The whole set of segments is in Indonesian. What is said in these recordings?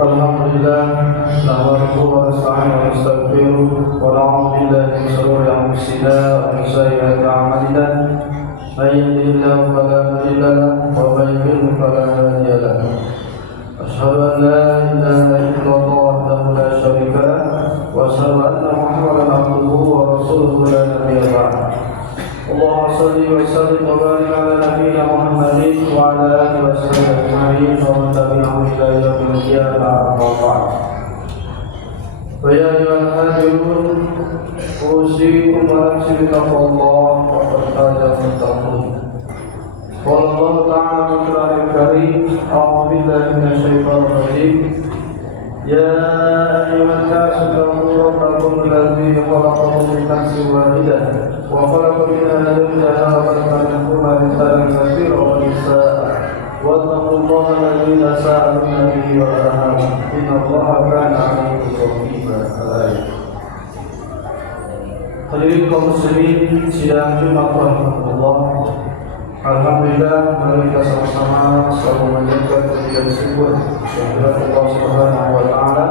Alhamdulillah, nahmaduhu wa nasta'inuhu wa nastaghfiruh wa na'udzu billahi min shururi anfusina wa min sayyiati a'malina. Man yahdihillahu fala mudilla lahu wa man yudlil fala hadiya lahu. Asyhadu an la ilaha illallah wahdahu la syarika lahu wa asyhadu anna Muhammadan abduhu wa rasuluhu la nabiyya ba'dahu. Allahumma shalli wa sallim wa barik ala nabiyyina Muhammadin wa ala alihi wa sahbihi ajma'in wa man tabi'ahum ila yaumil qiyamah amma ba'd. Wa ya ayyuhal hadirin usikum wa nafsi bittaqwallah faqad faza al-muttaqun. Qala Allah ta'ala fil Qur'anil Karim, a'udzu billahi minasy syaithanir rajim. Ya ayyuhan nasu taqu rabbakum alladzi khalaqakum min nafsin wahidah wa khalaqa minha zawjaha wa khalaqa minhuma rijalan katsiran wa nisaa'a wattaqullaha alladzi tasaaluna bihi wal arham innallaha kana 'alaykum raqiba. Hadirin kaum muslimin sidang Jumat rahmatullah. Alhamdulillah, mari kita sama-sama selalu menjaga puji syukur kehadirat Allah Subhanahu wa taala.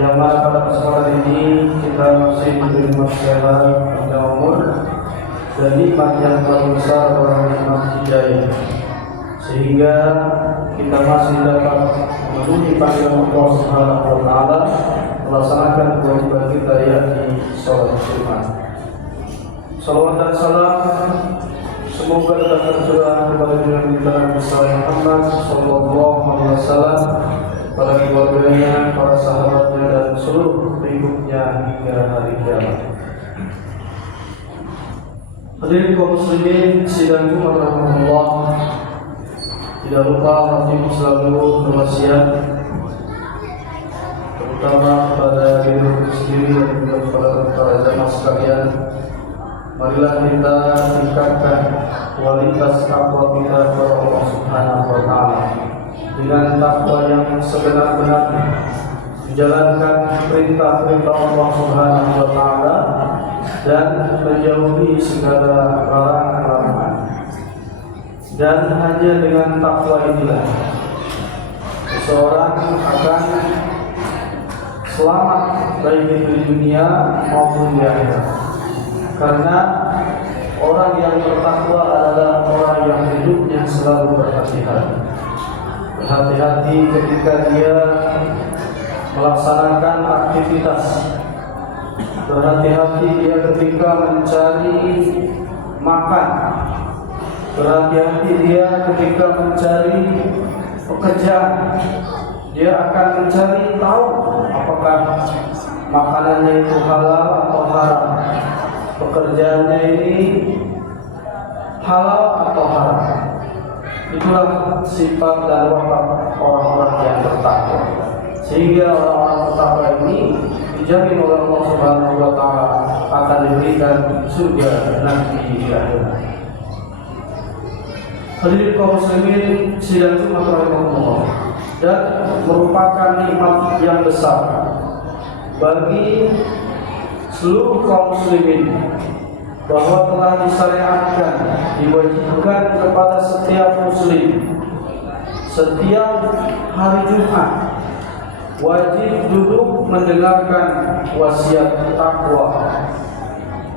Yang mana pada kesempatan ini kita masih diberi nikmat sehat, panjang umur dan nikmat yang paling besar adalah nikmat hidayah. Sehingga kita masih dapat memenuhi panggilan Allah Subhanahu wa taala melaksanakan kewajiban kita yakni salat Jumat. Salawat dan salam semoga tetap tercurah kepada junjungan kita Nabi Muhammad sallallahu alaihi wasallam, para keluarganya, para sahabatnya dan seluruh pengikutnya hingga hari kiamat. Hadirin kaum muslimin sidang Jumat rahmatullah. Tidak lupa hati selalu berwasiat terutama kepada diri sendiri dan juga kepada para jamaah sekalian. Marilah kita tingkatkan kualitas takwa kita kepada Allah Subhanahu wa taala dengan takwa yang sebenar-benarnya, menjalankan perintah-perintah Allah Subhanahu wa taala dan menjauhi segala larangan-larangan. Dan hanya dengan takwa inilah seseorang akan selamat baik di dunia maupun di akhirat. Karena orang yang bertakwa adalah orang yang hidupnya selalu berhati-hati. Berhati-hati ketika dia melaksanakan aktivitas. Berhati-hati dia ketika mencari makan. Berhati-hati dia ketika mencari pekerjaan. Dia akan mencari tahu apakah makanannya itu halal atau haram. Pekerjaannya ini halal atau haram. Itulah sifat dan watak orang-orang yang bertakwa. Sehingga orang-orang bertakwa ini dijamin oleh Allah Subhanahu wa taala akan diberikan surga nanti di akhirat. Hadirin kaum muslimin sidang Jumat rahmatullah, dan merupakan nikmat yang besar bagi seluruh kaum muslimin bahwa telah disyariatkan, diwajibkan kepada setiap muslim setiap hari Jumat wajib duduk mendengarkan wasiat takwa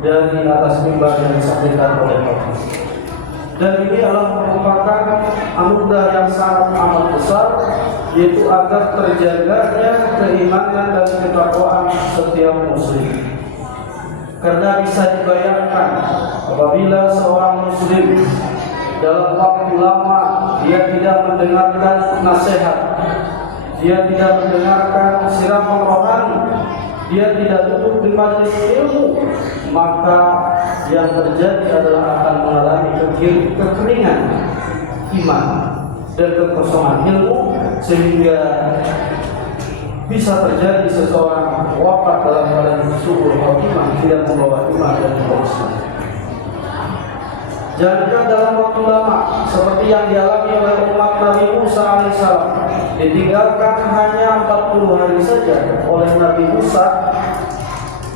dari atas mimbar yang disampaikan oleh Allah. Dan ini adalah merupakan anugerah yang sangat amat besar, yaitu agar terjaganya keimanan dan ketakwaan setiap muslim. Karena bisa dibayangkan apabila seorang muslim dalam waktu lama dia tidak mendengarkan nasihat, dia tidak mendengarkan siraman rohani, dia tidak duduk di majelis ilmu, maka yang terjadi adalah akan mengalami kekeringan iman dan kekosongan ilmu, sehingga bisa terjadi seseorang wafat dalam keadaan su'ul khotimah, tidak membawa iman dan Islam. Jangan dalam waktu lama seperti yang dialami oleh umat Nabi Musa alaihissalam, ditinggalkan hanya 40 hari saja oleh Nabi Musa.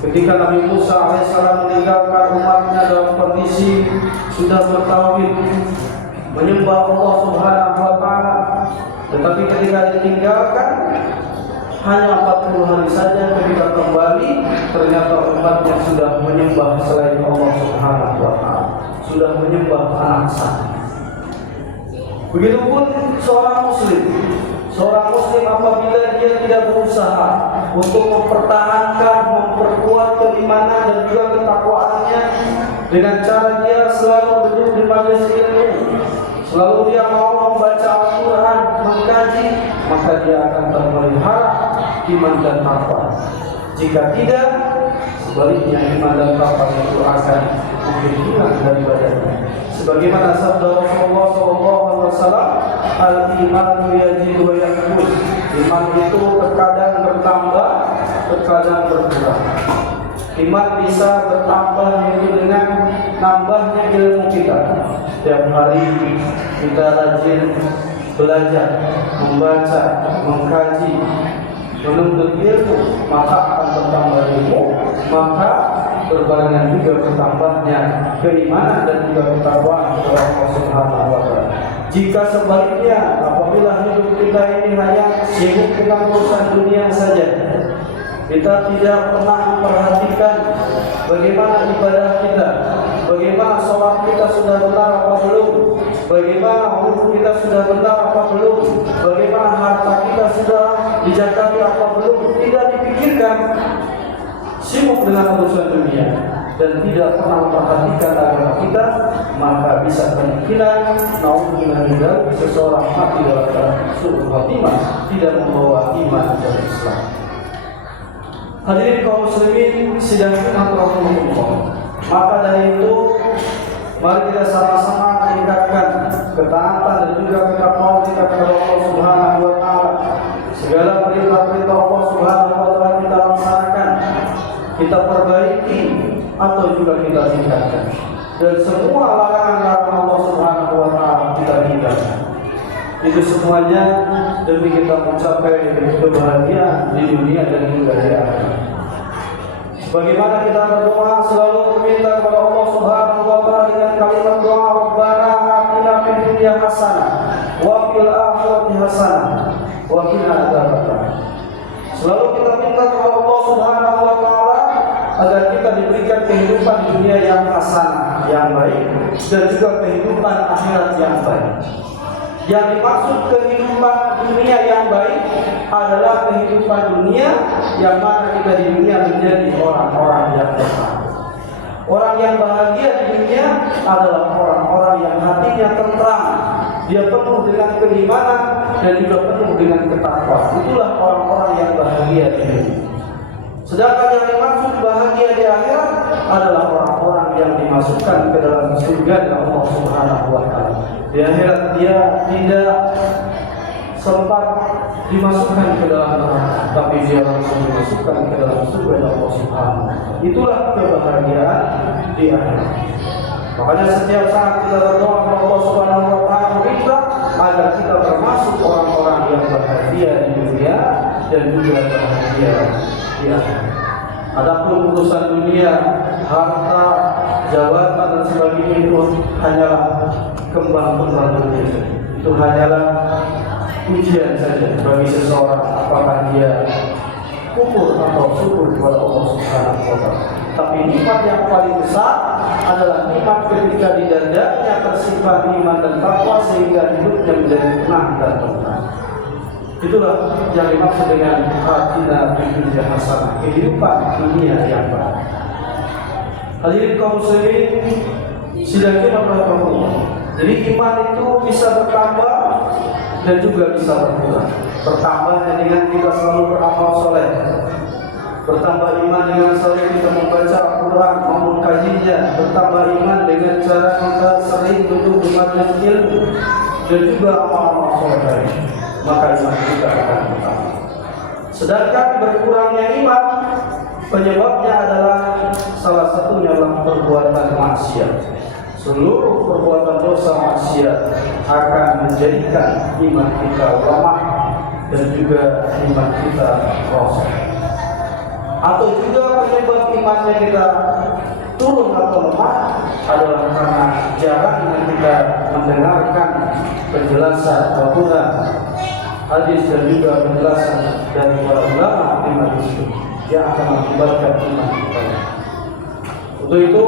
Ketika Nabi Musa alaihissalam meninggalkan umatnya dalam kondisi sudah bertauhid, menyembah Allah Subhanahu wa taala, dan tinggalkan hanya 40 hari saja ketika kembali, ternyata umatnya sudah menyembah selain Allah Subhanahu wa Ta'ala, sudah menyembah anak sah. Begitupun seorang muslim apabila dia tidak berusaha untuk mempertahankan, memperkuat keimanan dan juga ketakwaannya dengan cara dia selalu duduk di majelis ilmu, selalu dia mau membaca Al-Quran, mengkaji, maka dia akan terpelihara iman dan takwa. Jika tidak, sebaliknya iman dan takwa itu akan mungkin hilang dari badannya. Sebagaimana sabda Rasulullah SAW, al-iman yazidu wa yanqus. Iman itu terkadang bertambah, terkadang berkurang. Iman bisa bertambah yaitu dengan nambahnya ilmu kita. Setiap hari kita rajin belajar, membaca, mengkaji, menuntut ilmu, maka akan bertambah ilmu, maka berbarengan juga bertambahnya keimanan dan juga ketakwaan kepada Allah Subhanahu wa Ta'ala. Jika sebaliknya, apabila hidup kita ini hanya sibuk dengan urusan dunia saja, kita tidak pernah memperhatikan bagaimana ibadah kita, bagaimana sholat kita sudah benar apa belum, bagaimana wudu kita sudah benar apa belum, bagaimana harta kita sudah dijagati apa belum, tidak dipikirkan, sibuk dengan urusan dunia dan tidak pernah memperhatikan agama kita, maka bisa kemungkinan naudzubillah seseorang mati dalam keadaan su'ul khatimah, tidak membawa iman dan Islam. Hadirin kaum muslimin sidang rahimahumullah. Maka dari itu, mari kita sama-sama meningkatkan ketaatan dan juga ketakwaan kita kepada Allah Subhanahu wa Ta'ala. Segala perintah-perintah Allah Subhanahu wa Ta'ala kita laksanakan, kita perbaiki atau juga kita tingkatkan, dan semua larangan-larangan Allah Subhanahu wa Ta'ala kita tinggalkan. Itu semuanya demi kita mencapai kebahagiaan di dunia dan juga di akhirat. Bagaimana kita berdoa selalu meminta kepada Allah Subhanahu wa Ta'ala dengan kalimat doa Rabbana atina fid dunya hasanah wa fil akhirati hasanah wa qina adzabannar. Selalu kita minta kepada Allah Subhanahu wa Ta'ala agar kita diberikan kehidupan dunia yang hasanah, yang baik, dan juga kehidupan akhirat yang baik. Yang dimaksud kehidupan dunia yang baik adalah kehidupan dunia yang mana kita di dunia menjadi orang-orang yang bahagia. Orang yang bahagia di dunia adalah orang-orang yang hatinya tentram, dia penuh dengan keimanan dan juga penuh dengan ketakwaan. Itulah orang-orang yang bahagia di dunia. Sedangkan yang dimaksud bahagia di akhirat adalah orang-orang yang dimasukkan ke dalam surga Allah Subhanahu wa Ta'ala. Di akhirat dia tidak sempat dimasukkan ke dalam neraka, tapi dia langsung dimasukkan ke dalam surga Allah Subhanahu wa Ta'ala. Itulah kebahagiaan di akhirat. Makanya setiap saat kita berdoa kepada Allah Subhanahu wa Ta'ala kita agar kita termasuk orang-orang yang bahagia di dunia dan juga bahagia di akhirat. Adapun urusan dunia, harta, jabatan dan sebagainya itu hanyalah kembang-kembang dunia. Itu hanyalah ujian saja bagi seseorang apakah dia kufur atau syukur kepada Allah Subhanahu wa Ta'ala. Tapi nikmat yang paling besar adalah nikmat ketika di dadanya tersimpan iman dan takwa sehingga hidupnya menjadi tenang dan tentram. Itulah yang dimaksud dengan atina fid dunya hasanah, kehidupan dunia yang baik. Hadirin kaum muslimin sidang rahimahumullah. Jadi iman itu bisa bertambah dan juga bisa berkurang. Bertambahnya dengan kita selalu beramal soleh, bertambah iman dengan sering kita membaca Al-Quran, mengkajinya, bertambah iman dengan cara kita sering duduk di majelis ilmu dan juga amal-amal soleh, maka iman kita akan bertambah. Sedangkan berkurangnya iman, penyebabnya adalah salah satunya adalah perbuatan maksiat. Seluruh perbuatan dosa maksiat akan menjadikan iman kita lemah dan juga iman kita rosak. Atau juga penyebab imannya kita turun atau lemah adalah karena jarangnya kita mendengarkan penjelasan Al-Quran hadis dan juga penjelasan dari para ulama di hadis yang akan mengakibatkan iman kita. Untuk itu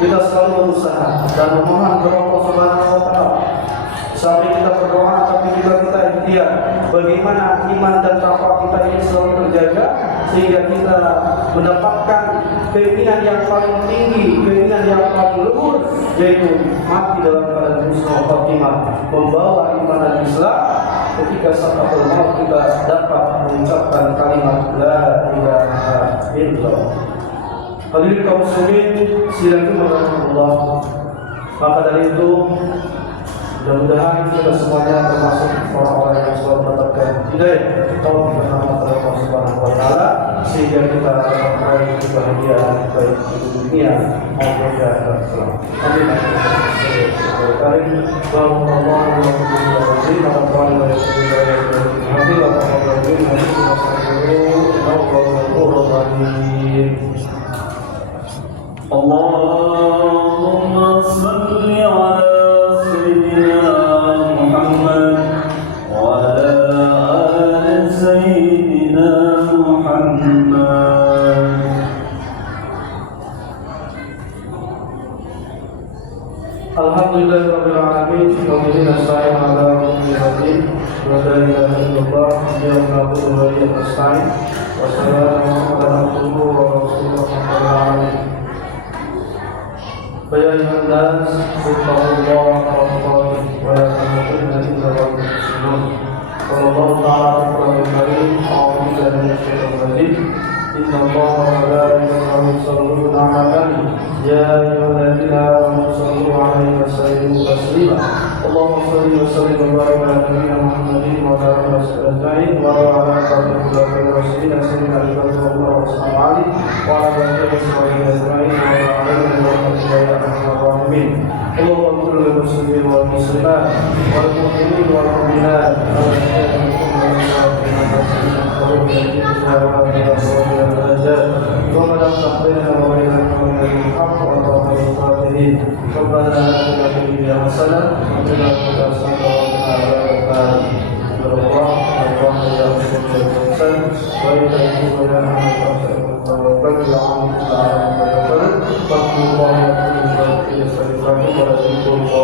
kita selalu berusaha dan memohon kepada Allah Subhanahu wa taala. Sampai kita berdoa tapi juga kita ikhtiar bagaimana iman dan takwa kita ini selalu terjaga sehingga kita mendapatkan keinginan yang paling tinggi, keinginan yang paling luhur, yaitu mati dalam keadaan husnul khotimah, membawa iman dan Islam. Ketika sakratul maut kita dapat mengucapkan kalimat la ilaha illallah. Hadirin kaum muslimin, silakan Allah. Maka dari itu mudah-mudahan kita semuanya termasuk orang-orang yang selalu mendapatkan hidayah taufik dari Allah Subhanahu wa taala sehingga kita dapat meraih kebahagiaan baik di dunia maupun di akhirat kelak. Amin. Allahumma salli ala Sayyidina Muhammad wa ala ali Sayyidina Muhammad. Alhamdulillahirabbil alamin wa bihi nasta'in ala umuri din wa la ilaha illallah ya na'budu wa nasta'in wa sallallahu ala abdihi wa rasulihi. فيا أيها الناس اتقوا الله حق ولا تموتن إلا وأنتم مسلمون. قال الله تعالى في القرآن الكريم أعوذ بالله من الشيطان الرجيم إن الله وملائكته يصلون على النبي يا أيها الذين آمنوا صلوا عليه وسلموا تسليما. اللهم صل وسلم وبارك على نبينا محمد وعلى آله وصحبه أجمعين وعلى آله وصحبه الراشدين سيدنا أبي بكر وعمر وعثمان وعلي وعلى آله وصحبه أجمعين وعلى آله ورحمة الله الراحمين. اللهم اغفر للمسلمين والمسلمات والمؤمنين والمؤمنات ومن افتح بيننا وبينهم بالحق وتوفيق الصالحين. ربنا آتنا في الدنيا حسنة وفي الآخرة حسنة وقنا عذاب النار. الله يا رسول الله وإذا يكون لنا توكلنا على الله ويغفر فاتقوا الله واتقوا الله